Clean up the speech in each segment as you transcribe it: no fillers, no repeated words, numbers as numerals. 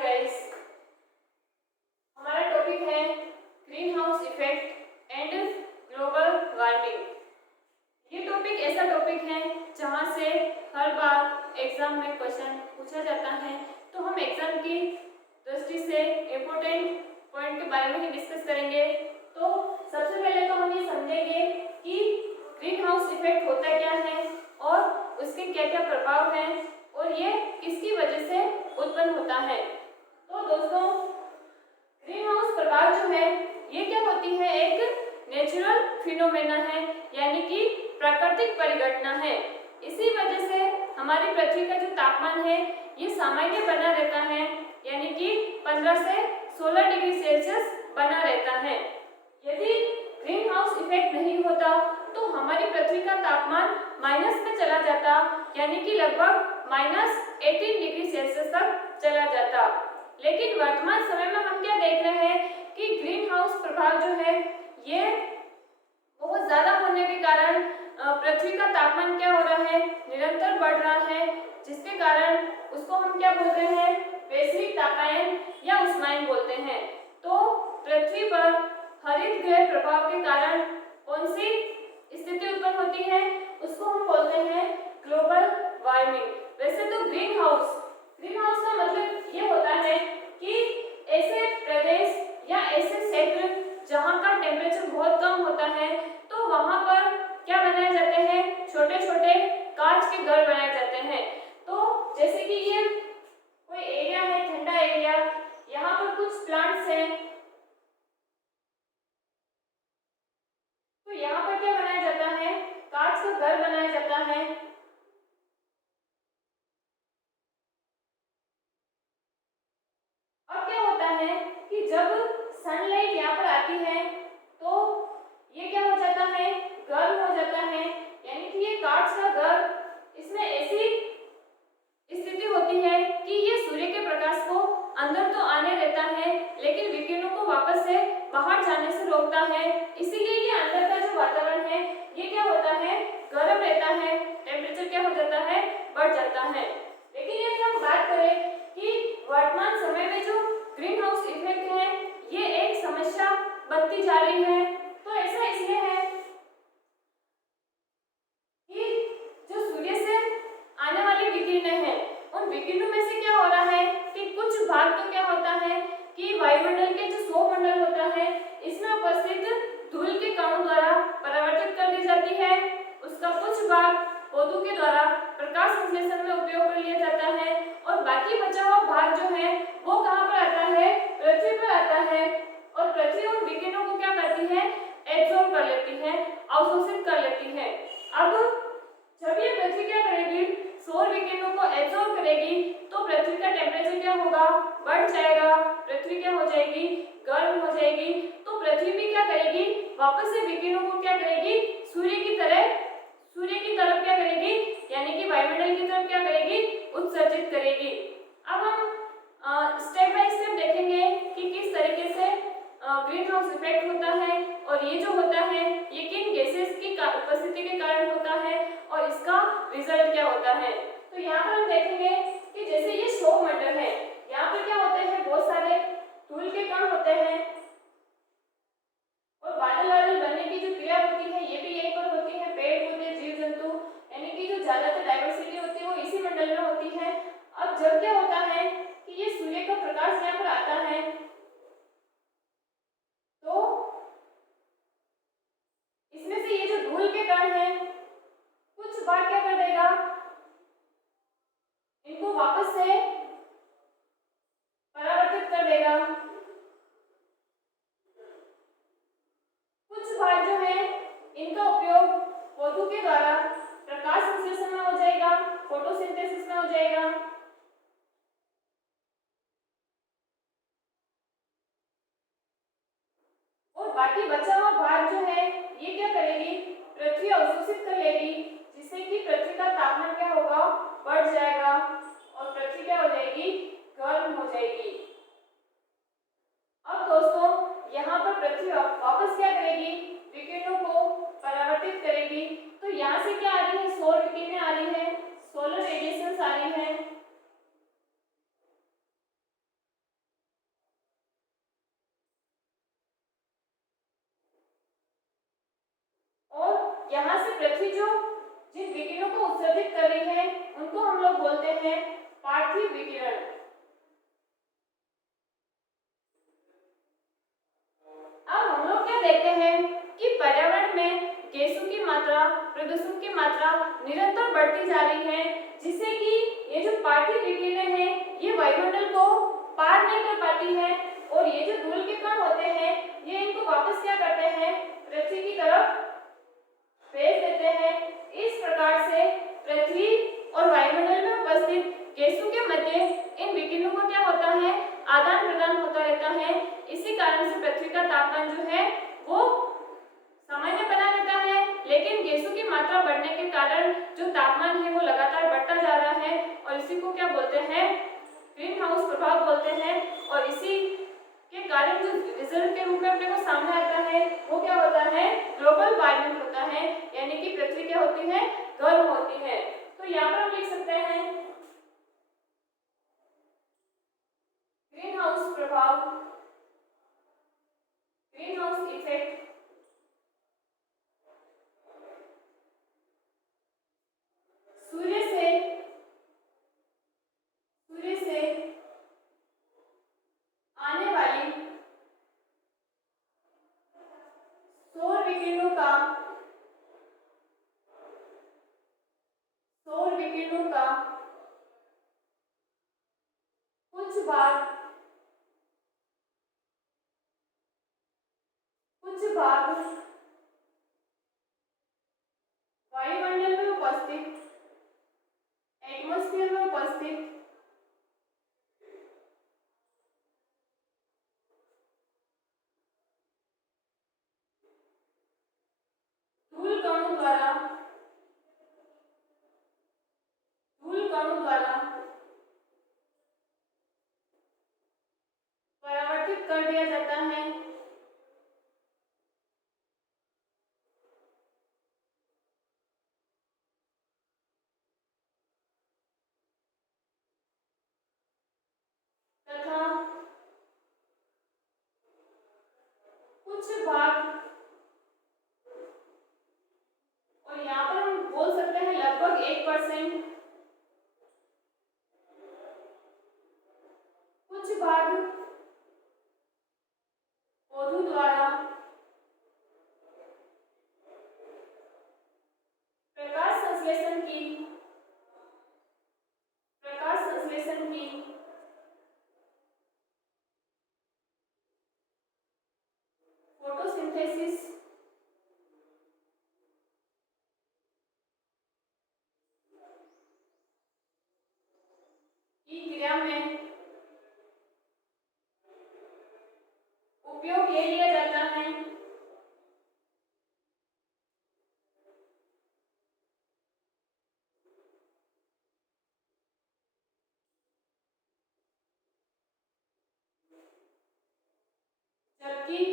Guys, हमारा topic है green house effect and global warming. ये टॉपिक ऐसा टॉपिक है जहाँ से हर बार एग्जाम में क्वेश्चन पूछा जाता है, तो हम एग्जाम की दृष्टि से इम्पोर्टेंट पॉइंट के बारे में ही डिस्कस करेंगे। तो सबसे पहले तो हम ये समझेंगे कि ग्रीन हाउस इफेक्ट होता क्या है और उसके क्या क्या प्रभाव हैं और ये किसकी वजह से उत्पन्न होता है। तो दोस्तों, ग्रीन हाउस प्रभाव जो है ये क्या होती है, एक नेचुरल फिनोमेना है, यानी कि प्राकृतिक परिघटना है। इसी वजह से हमारी पृथ्वी का जो तापमान है ये सामान्य बना रहता है, यानी कि 15 से 16 डिग्री सेल्सियस बना रहता है। यदि ग्रीन हाउस इफेक्ट नहीं होता तो हमारी पृथ्वी का तापमान माइनस में चला जाता, यानी कि लगभग -18 डिग्री सेल्सियस तक चला जाता। लेकिन वर्तमान समय में हम क्या देख रहे हैं कि ग्रीन हाउस प्रभाव जो है ये बहुत ज्यादा होने के कारण पृथ्वी का तापमान क्या हो रहा है, निरंतर बढ़ रहा है, जिसके कारण उसको हम क्या बोलते हैं, वैश्विक तापायन या उष्मायन बोलते हैं। तो पृथ्वी पर हरित गृह प्रभाव के कारण कौन सी स्थिति उत्पन्न होती है, उसको हम बोलते हैं ग्लोबल वार्मिंग। वैसे तो ग्रीन हाउस का मतलब ये होता है कि ऐसे प्रदेश या ऐसे क्षेत्र जहाँ का टेम्परेचर बहुत कम होता है, तो वहाँ पर क्या बनाए जाते हैं, छोटे छोटे कांच के घर बनाए जाते हैं। तो जैसे कि ये कोई एरिया है, ठंडा एरिया, यहाँ पर कुछ प्लांट्स हैं, तो यहाँ पर क्या बनाया जाता है, कांच का घर बनाया जाता है। अब क्या होता है कि जब सनलाइट यहाँ पर आती है तो ये क्या हो जाता है, गर्म हो जाता है, यानी कि ये कांच का घर, इसमें ऐसी स्थिति होती है कि ये सूर्य के प्रकाश को अंदर तो आने देता है, लेकिन विकिरणों को वापस से बाहर जाने से रोकता है। इसीलिए ये अंदर का जो वातावरण है ये क्या होता है, गर्म रहता है, टेम्परेचर क्या हो जाता है, बढ़ जाता है। लेकिन यदि हम बात करें कि वर्तमान समय में जो ग्रीन हाउस इफेक्ट है ये एक समस्या बनती जा रही है, तो ऐसा इसलिए है कि जो सूर्य से आने वाली विकिरणें हैं, उन विकिरणों में से क्या हो रहा है कि कुछ भाग तो क्या होता है कि वायुमंडल के जो सौरमंडल होता है इसमें उपस्थित धूल के कणों द्वारा परावर्तित कर दी जाती है। उसका कुछ भाग पौधों के द्वारा प्रकाश संश्लेषण में उपयोग कर लिया जाता है और बाकी बचा हुआ भाग जो है वो कहाँ पर आता है, पृथ्वी पर आता है। और पृथ्वी उन विकिरणों को क्या करती है, एब्जॉर्ब कर लेती है, अवशोषित कर लेती है। अब जब ये पृथ्वी क्या करेगी, सौर विकिरणों को एब्जॉर्ब करेगी, तो पृथ्वी का टेम्परेचर क्या होगा, बढ़ जाएगा, पृथ्वी क्या हो जाएगी, गर्म हो जाएगी। तो पृथ्वी भी क्या करेगी, वापस से विकिरणों को क्या करेगी, सूर्य की तरफ क्या करेगी, यानी कि वायुमंडल की तरफ क्या करेगी, उत्सर्जित करेगी। अब हम स्टेप बाय स्टेप देखेंगे कि किस तरीके से ग्रीन हाउस इफेक्ट होता है और ये जो होता है ये किन गैसेस की उपस्थिति के कारण होता है और इसका रिजल्ट क्या होता है। तो यहाँ पर हम देखेंगे कि जैसे ये सौरमंडल है, यहाँ पर क्या होते हैं, बहुत सारे धूल के कण होते हैं और बादल बनने की जो क्रिया होती है ये भी यहीं पर होती है, पेड़ पौधे, जीव जंतु, यानी कि जो ज्यादातर डाइवर्सिटी होती है वो इसी मंडल में होती है। अब जब क्या होता है कि ये सूर्य का प्रकाश यहाँ पर आता है, तो इसमें से ये जो धूल के कण है कुछ भाग क्या कर देगा, इनको वापस से परावर्तित कर देगा। कुछ भाग जो है इनका उपयोग पौधों के द्वारा प्रकाश संश्लेषण में हो जाएगा, फोटोसिंथेसिस में हो जाएगा। और बाकी बचा हुआ भाग जो है ये क्या करेगी, पृथ्वी अवशोषित कर लेगी, जिससे कि पृथ्वी का तापमान क्या होगा, बढ़ जाएगा और पृथ्वी क्या हो जाएगी, गर्म हो जाएगी। अब दोस्तों यहाँ पर पृथ्वी वापस क्या करेगी, विकिरणों को परावर्तित करेगी। तो यहाँ से क्या आ रही है, सौर विकिरणें आ रही है, सोलर रेडिएशंस आ रही है। पृथ्वी जो जिन विकिरणों को उत्सर्जित कर रही है उनको हम लोग बोलते हैं पार्थिव विकिरण। अब हम लोग क्या देखते हैं कि पर्यावरण में गैसों की मात्रा, प्रदूषण की मात्रा निरंतर बढ़ती जा रही है, जिससे कि ये जो पार्थिव विकिरणें हैं ये वायुमंडल को पार नहीं कर पाती है और ये जो धूल के कण होते हैं ये इनको वापस क्या करते हैं, पृथ्वी की तरफ भेज देते हैं। इस प्रकार से पृथ्वी और वायुमंडल में उपस्थित गैसों के मध्य इन विकिरणों का क्या होता है, आदान प्रदान होता रहता है। इसी कारण से पृथ्वी का तापमान जो है वो सामान्य बना रहता है, लेकिन गैसों की मात्रा बढ़ने के कारण जो तापमान है वो लगातार बढ़ता जा रहा है और इसी को क्या बोलते हैं, ग्रीन हाउस प्रभाव बोलते हैं। और इसी के कारण जो रिजल्ट के रूप में अपने को सामने आता है वो क्या होता है, ग्लोबल वार्मिंग होता है, यानी कि पृथ्वी क्या होती है, गर्म होती है। तो यहाँ पर हम लिख सकते हैं ग्रीन हाउस प्रभाव, ग्रीन हाउस इफेक्ट सूर्य से आने वाली सौर विकिरणों का कुछ भाग वायुमंडल में उपस्थित, एटमॉस्फेयर में उपस्थित धूल कणों द्वारा परावर्तित कर दिया जाता है। तथा कुछ भाग, और यहाँ पर हम बोल सकते हैं लगभग 1%, कुछ भाग पौधों द्वारा प्रकाश संश्लेषण की फोटोसिंथेसिस की क्रिया में उपयोग ये लिया जाता है। जबकि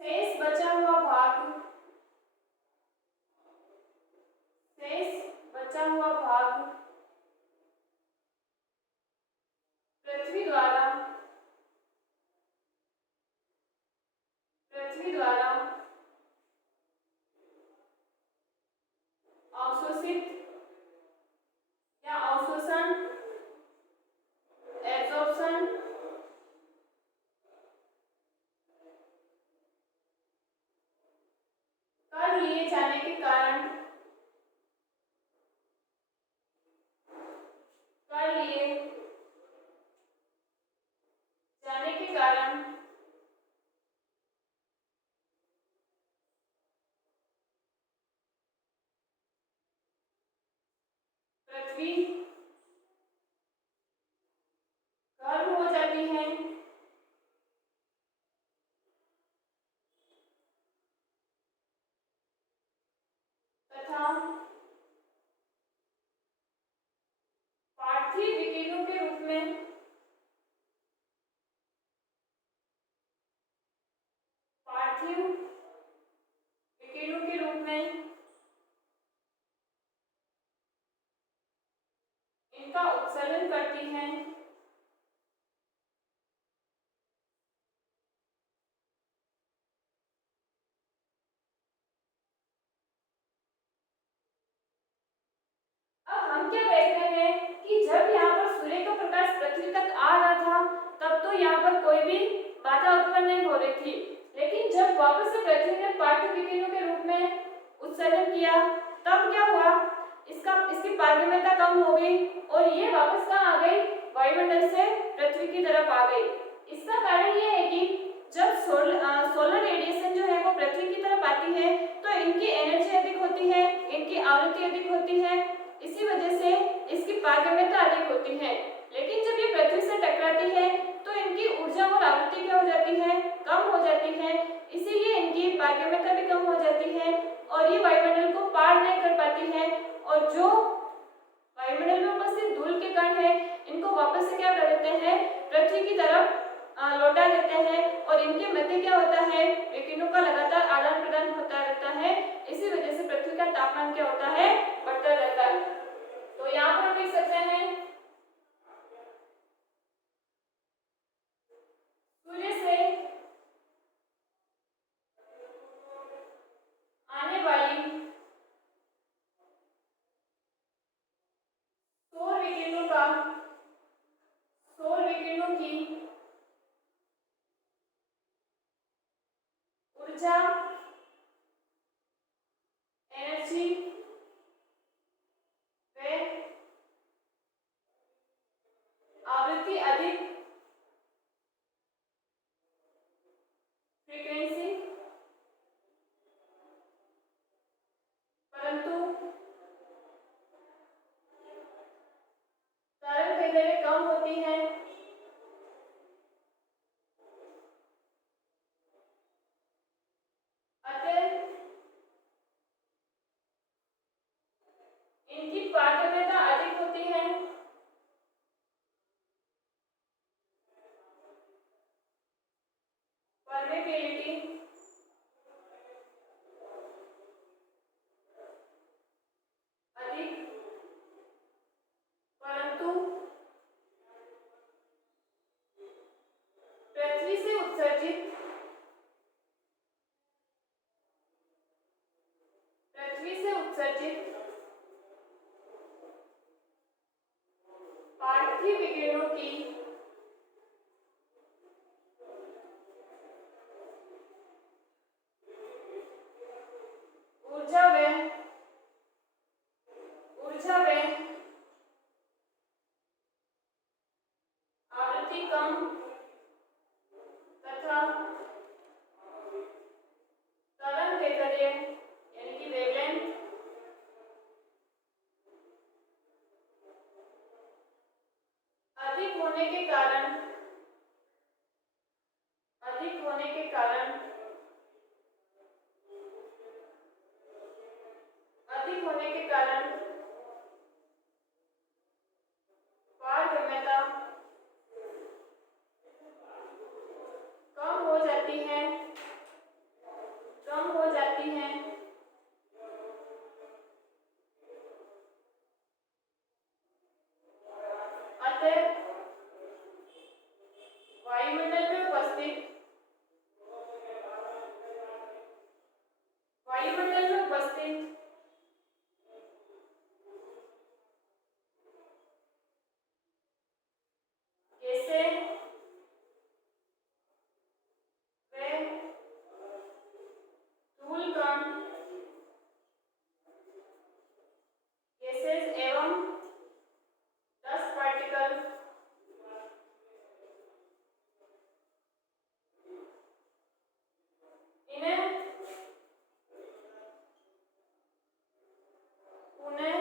शेष बचा हुआ भाग पृथ्वी द्वारा अवशोषित या अवशोषण, एब्जॉर्प्शन कर लिए जाने के कारण पृथ्वी गर्म हो जाती है तथा पार्थिव विकिरणों के रूप में इनका उत्सर्जन करती हैं। हम क्या देख रहे हैं कि जब यहाँ पर सूर्य का प्रकाश पृथ्वी तक आ रहा था तब तो यहाँ पर कोई भी बाधा उत्पन्न नहीं हो रही थी, लेकिन जब वापस से पृथ्वी ने पार्थिव विकिरणों के रूप में उत्सर्जन किया तब क्या हुआ, इसकी पारगम्यता कम हो गई और ये वापस कहाँ आ गई, वायुमंडल से पृथ्वी की तरफ आ गई। इसका कारण ये है कि जब सोलर रेडिएशन जो है वो पृथ्वी की तरफ आती है तो इनकी एनर्जी अधिक होती है, इनकी आवृत्ति अधिक होती है, इसी वजह से इसकी पारगम्यता अधिक होती है। लेकिन जब ये पृथ्वी से टकराती है तो इनकी ऊर्जा और आवृत्ति क्या हो जाती है, कम हो जाती है, इसीलिए इनकी पारगम्यता भी कम हो जाती है और ये वायुमंडल को पार नहीं कर पाती है और जो वायुमंडल में उपस्थित धूल के कण है इनको वापस से क्या कर देते हैं, पृथ्वी की तरफ लौटा देते हैं और इनके मध्य क्या होता है, विकिरणों का लगातार आदान प्रदान होता रहता है। इसी वजह से पृथ्वी का तापमान क्या होता है, बढ़ता रहता है। तो यहाँ पर हम देख सकते हैं सूर्य से आने वाली सौर विकिरणों की ऊर्जा, एनर्जी व आवृत्ति अधिक फ्रीक्वेंसी, परंतु तरंगदैर्घ्य कम होती है। अतः इनकी पारगम्यता अधिक होती है। परमेबिलिटी अधिक, परंतु पृथ्वी से उत्सर्जित पार्थिव विकिरणों की ऊर्जा व आवृत्ति कम तथा तरंगदैर्घ्य यानी कि वेवलेंथ अधिक होने के कारण पारगम्यता कम हो जाती है, अतः वायुमंडल में उपस्थित गैसें व धूल कण, गैसेस एवं डस्ट पार्टिकल इन्हें पुनः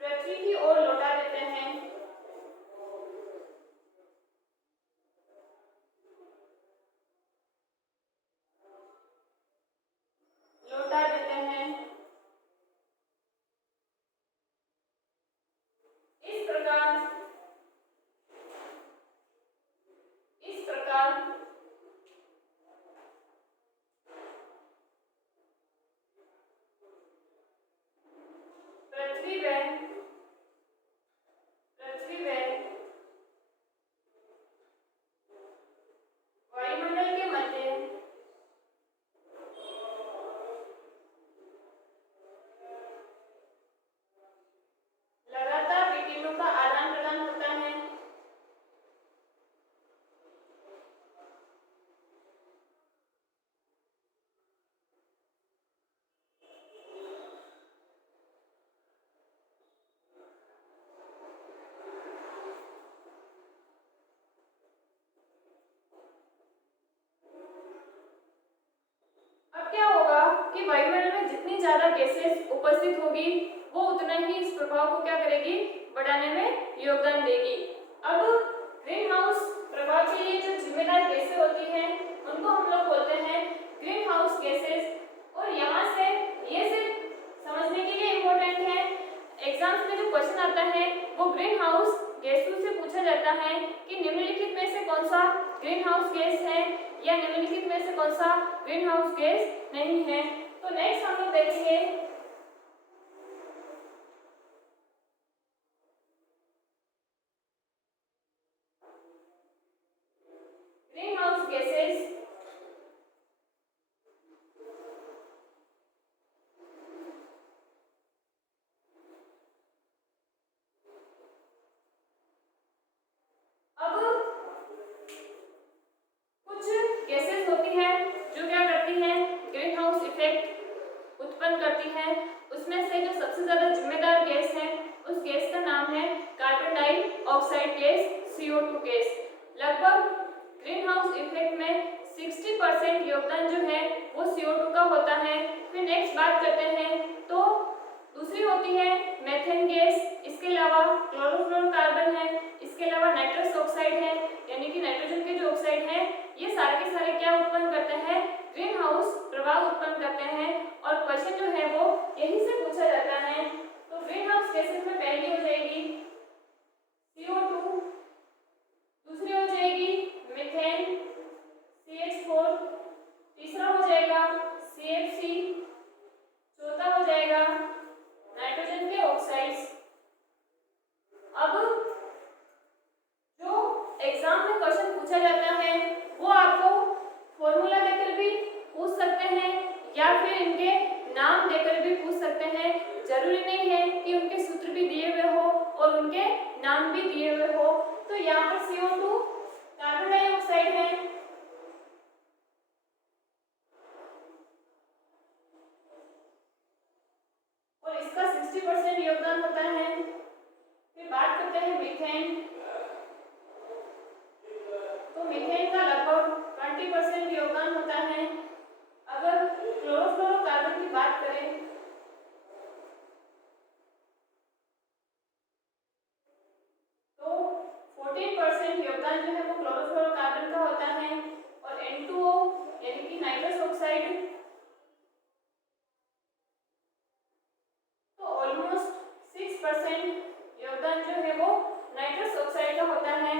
पृथ्वी की ओर लौटा देते हैं। इस प्रकार पृथ्वी व वायुमंडल के मध्य ज्यादा गैसेस उपस्थित होगी वो उतना ही इस प्रभाव को क्या करेगी, बढ़ाने में योगदान देगी। अब ग्रीन हाउस प्रभाव के लिए जो जिम्मेदार गैसें होती हैं उनको हम लोग बोलते हैं ग्रीन हाउस गैसेस। और यहाँ से ये सिर्फ समझने के लिए इम्पोर्टेंट है, एग्जाम्स में जो क्वेश्चन आता है वो ग्रीन हाउस गैसों से पूछा जाता है कि निम्नलिखित में से कौन सा ग्रीन हाउस गैस है या निम्नलिखित में से कौन सा ग्रीन हाउस गैस नहीं है। तो नेक्स्ट हम लोग देखेंगे ग्रीन हाउस गैसेस। करती है, उसमें से जो सबसे ज्यादा जिम्मेदार गैस है उस गैस का नाम है carbon dioxide gas, CO2 gas. लगभग ग्रीन हाउस इफेक्ट में 60% योगदान जो है वो CO2 का होता है। फिर नेक्स्ट बात करते हैं तो दूसरी होती है मेथेन गैस, इसके अलावा क्लोरोफ्लोरोकार्बन है, इसके अलावा नाइट्रस ऑक्साइड है यानी कि नाइट्रोजन के जो ऑक्साइड है, ये सारे के सारे क्या उत्पन्न करते हैं, ग्रीन हाउस प्रभाव उत्पन्न करते हैं। और क्वेश्चन जो है वो यही से पूछा जाता है। तो ग्रीन हाउस गैसेस में पहली हो जाएगी CO2, दूसरी हो जाएगी मीथेन CH4, तीसरा हो जाएगा CFC, चौथा हो जाएगा नाइट्रोजन के ऑक्साइड्स। अब जो एग्जाम में क्वेश्चन पूछा जाता है वो आपको फॉर्मूला देकर भी पूछ सकते हैं या फिर इनके नाम देकर भी पूछ सकते हैं। जरूरी नहीं है कि उनके सूत्र भी दिए हुए हो और उनके नाम भी दिए हुए हो। तो यहाँ पर CO2 कार्बन डाइऑक्साइड है, और इसका 60% योगदान होता है। फिर बात करते हैं मीथेन, तो मीथेन का लगभग 20% योगदान होता है। अगर क्लोरोफ्लोरोकार्बन की बात करें तो 14% योगदान जो है वो क्लोरोफ्लोरोकार्बन का होता है। और N2O यानी कि नाइट्रस ऑक्साइड, तो ऑलमोस्ट 6% योगदान जो है वो नाइट्रस ऑक्साइड का होता है।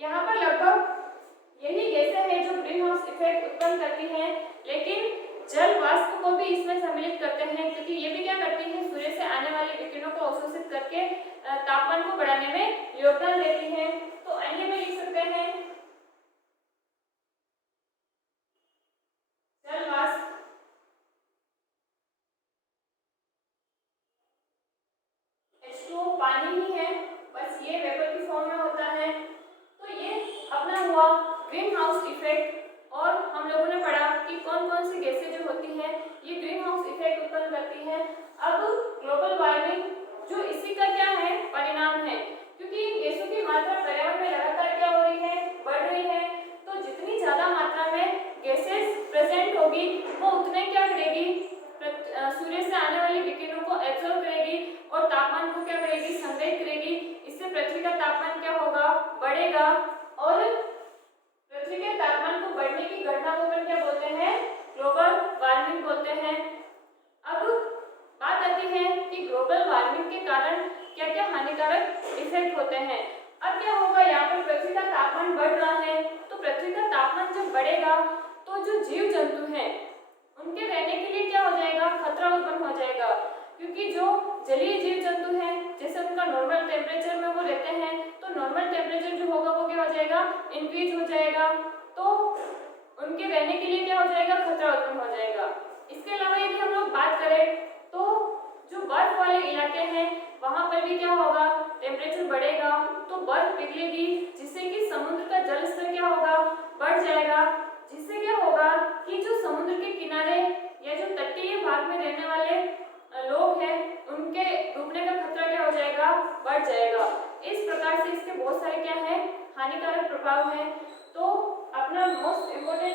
यहाँ पर लगभग यही गैसें हैं जो ग्रीन हाउस इफेक्ट उत्पन्न करती हैं, लेकिन जल वाष्प को भी इसमें सम्मिलित करते हैं क्योंकि ये भी क्या करती है, सूर्य से आने वाली विकिरणों को अवशोषित करके तापमान को बढ़ाने में योगदान देती हैं। तो अन्य में लिख सकते हैं जल वाष्प, H2O पानी ही है, बस ये वेपर की फॉर्म में होता है। तो ये अपना हुआ ग्रीन हाउस इफेक्ट। और हम लोगों ने पढ़ा कि कौन कौन सी गैसें जो होती हैं ये ग्रीन हाउस इफेक्ट उत्पन्न करती हैं। अब ग्लोबल वार्मिंग जो इसी का क्या है, परिणाम है, क्योंकि इन गैसों की मात्रा पर्यावरण में लगातार क्या हो रही है, बढ़ रही है। तो जितनी ज्यादा मात्रा में गैसेस प्रेजेंट होगी वो उतने क्या करेगी, सूर्य से आने वाली विकिरणों को एब्जॉर्ब करेगी और तापमान को क्या करेगी, संग्रहित करेगी। इससे पृथ्वी का तापमान क्या होगा, बढ़ेगा। और पृथ्वी के तापमान को बढ़ने की घटना को अपन क्या बोलते हैं, ग्लोबल वार्मिंग बोलते हैं। अब बात आती है कि ग्लोबल वार्मिंग के कारण क्या क्या हानिकारक इफेक्ट होते हैं। अब क्या होगा, यहाँ पर पृथ्वी का तापमान बढ़ रहा है, तो पृथ्वी का तापमान जब बढ़ेगा तो जो जीव जंतु हैं उनके रहने के लिए क्या हो जाएगा, खतरा उत्पन्न हो जाएगा। क्योंकि जो जलीय जीव जंतु हैं जैसे उनका नॉर्मल टेम्परेचर में वो रहते हैं, तो नॉर्मल टेम्परेचर जो होगा वो क्या हो जाएगा, इंक्रीज हो जाएगा। तो उनके रहने के लिए क्या हो जाएगा, खतरा उत्पन्न हो जाएगा। इसके अलावा यदि हम लोग बात करें तो जो बर्फ वाले इलाके हैं वहां पर भी क्या होगा, टेम्परेचर बढ़ेगा तो बर्फ पिघलेगी, जिससे कि समुद्र का जल स्तर क्या होगा, बढ़ जाएगा। जिससे क्या होगा कि जो समुद्र के किनारे या जो तटीय भाग में रहने वाले लोग हैं उनके डूबने का खतरा क्या हो जाएगा, बढ़ जाएगा। इस प्रकार से इसके बहुत सारे क्या है, हानिकारक प्रभाव हैं। तो अपना मोस्ट इम्पोर्टेंट